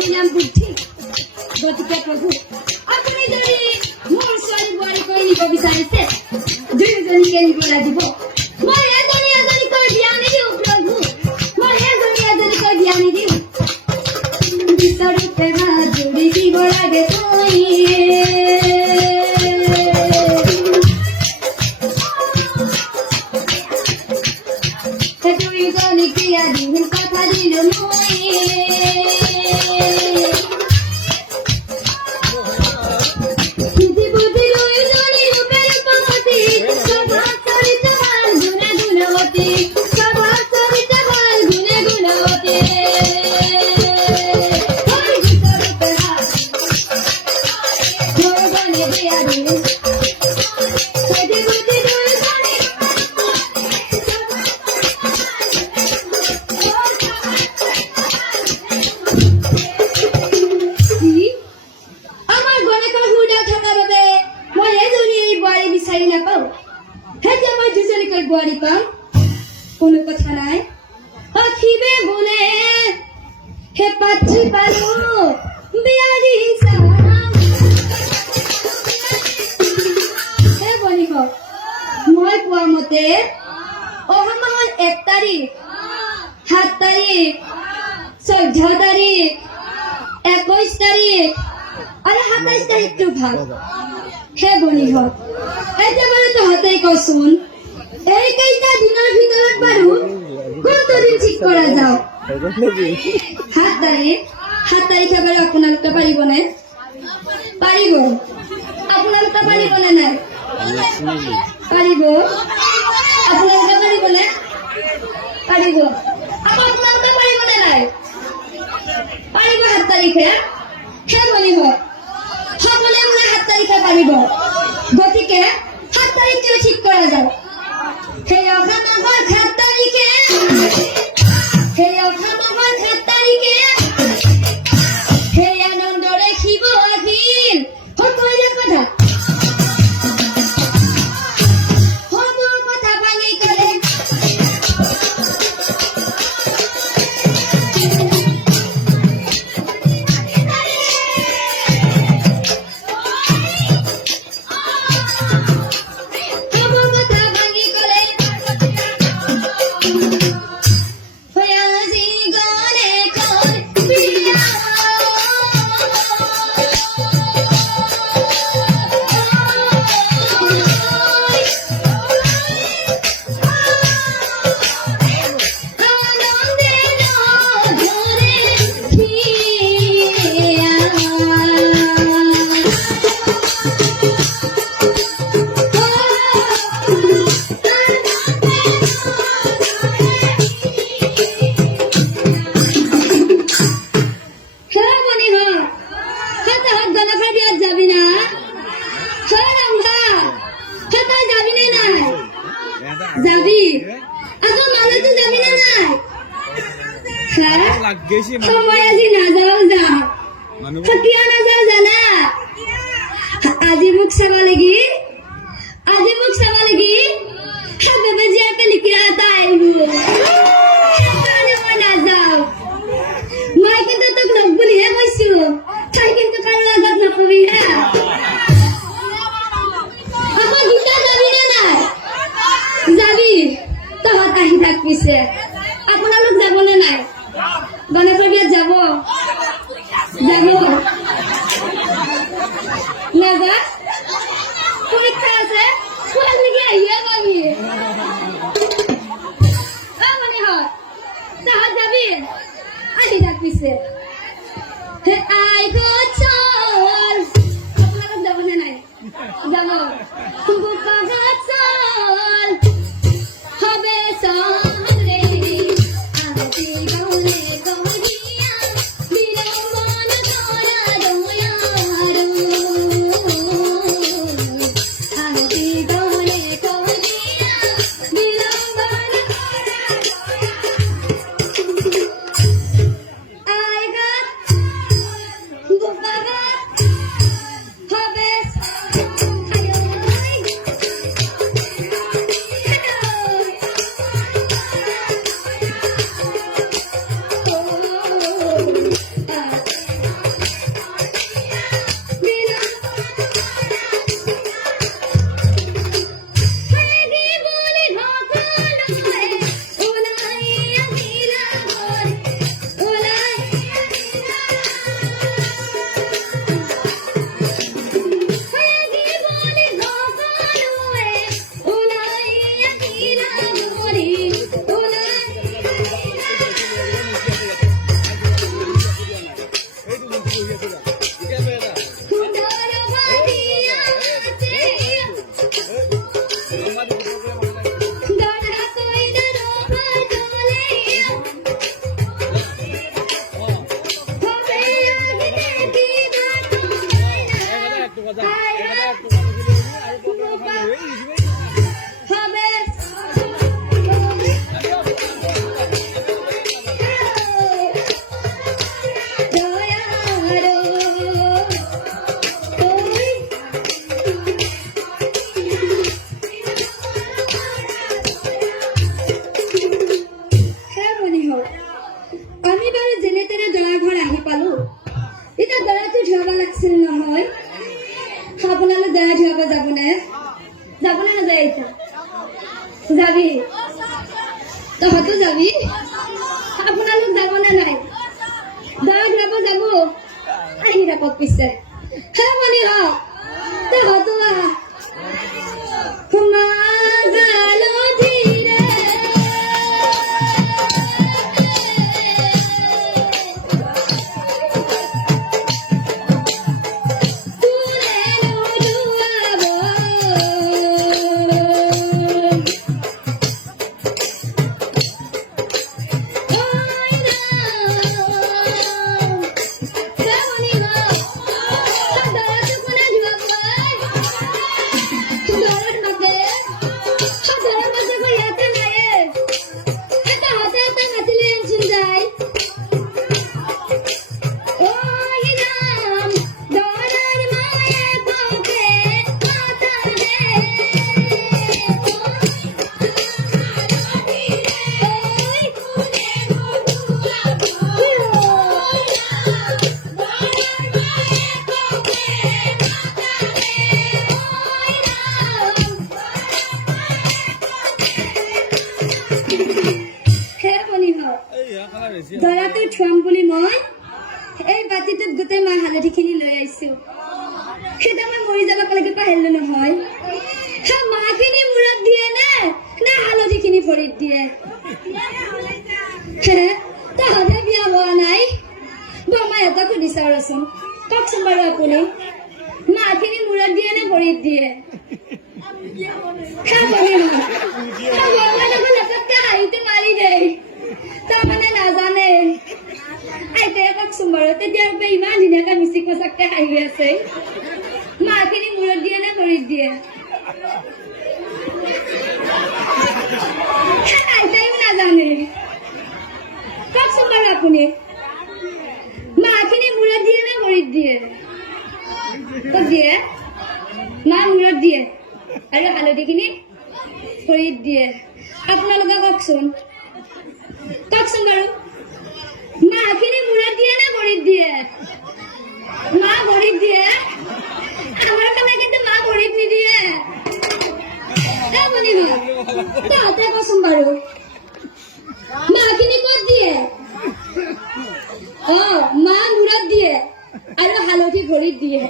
নিলাম বুদ্ধি গতিকে প্ৰভু আপুনি যদি মোৰ ছোৱালী বোৱাৰী কৰি নিব বিচাৰিছে দুয়োজনীকে নিব লাগিব মই এজনী এজনীকৈ বিয়া নিদিওঁ প্ৰভু মই এজনী এজনীকৈ বিয়া নিদিওঁ বিচৰোতে মাজুৰি দিব লাগে তুমি দুয়োজনীকে দিন কথা দিলো মই বুৱাৰী পাম কোনো কথা নাই আখিবে বলে হে পাচ্ছি পালো বিয়াৰি হে বলিব মই কোৱা মতে অহা মাহৰ 1 তাৰিখ 7 তাৰিখ 14 তাৰিখ 21 তাৰিখ আৰু 27 তাৰিখটো ভাল হে বলিব এতিয়া মানে তহঁতেই কচোন এই কেইটা দিনৰ ভিতৰত বাৰু কোনটো দিন ঠিক কৰা যাও 7 তাৰিখে বাৰু আপোনালোকে পাৰিবনে পাৰিব আপোনালোকে পাৰিবনে নাই পাৰিব আপোনালোকে পাৰিবনে পাৰিব আপোনালোকে পাৰিবনে নাই পাৰিব 7 তাৰিখে সেই বলিব সকলোৱে মানে 7 তাৰিখে পাৰিব গতিকে 7 তাৰিখে ঠিক কৰা যাও Hey, I'm coming for 7 তারিখে Hey, I'm coming for 7 তারিখে Hey, আনন্দ দেখিব আহিল সকলোৰে কথা সকলো কথা ভাঙি গলে যাবি আজ মালতে যাবি না নাই সময় আজি নাযাও যা কিয় নাযাও জানা আজি মোক চাবা লাগি বেবে জিয়াকে লিখি এটা আহিব সেইকাৰণে মই নাযাও মই কিন্তু তোক লগ বুলিহে কৈছো তই কিন্তু কাৰো আগত নকবি হা আকৌ গীতা যাবি না নাই যাবি তহঁত আহি থাক পিছে আপোনালোক যাবনে নাই গণেশৰ বিয়াত যাব নাযা পৰীক্ষা আছে ছোৱালীকে আহিয়ে পাবি মানে হয় তহঁত যাবি আহি থাক পিছে আই গো চল আপোনালোক যাবনে নাই যাব চল হবে সরে আজি গলে গহিয়া বিরমন তোরা দয়ারু আজি গলে গহিয়া বিরমন তোরা আই গো দৰাটো থুৱাম বুলি মই এই বাতিটোত গোটেই মাহ হালধিখিনি লৈ আহিছো সেইটা মই মৰি যাব লাগে পাহৰিলো নহয় সেই মাহখিনি মূৰত দিয়ে নে হালধিখিনি ভৰিত দিয়ে তাহলে বিয়া হোৱা নাই বৰমাই এটা সুধি চাওঁচোন কওকচোন বাৰু আপুনি মাহখিনি মূৰত দিয়ে নে ভৰিত দিয়ে মাৰি দে তাৰমানে নাজানে আইতাই কওকচোন বাৰু তেতিয়াৰ পৰা ইমান ধুনীয়াকে মিচিক মচাককে হাঁহি আছে মাহখিনি মূৰত দিয়ে নে ভৰিত দিয়ে আইতাইও নাজানে কওকচোন বাৰু আপুনি মাহখিনি মূৰত দিয়ে নে ভৰিত দিয়ে ক'ত দিয়ে মা মূৰত দিয়ে আৰু হালধিখিনি ভৰিত দিয়ে আপোনালোকে কওকচোন বাৰু মাহখিনি মূৰত দিয়ে নে ভৰিত দিয়ে মা ভৰিত দিয়ে আমাৰ কাৰণে কিন্তু মা ভৰিত নিদিয়ে তাহতে কচোন বাৰু মাহখিনি ক'ত দিয়ে মা মূৰত দিয়ে আৰু হালধি ভৰিত দিয়ে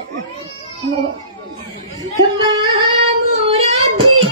মা মূৰত দিয়ে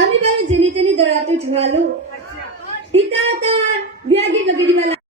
আমি বাৰু যেনি তেনি দৰাটো ধুৱালো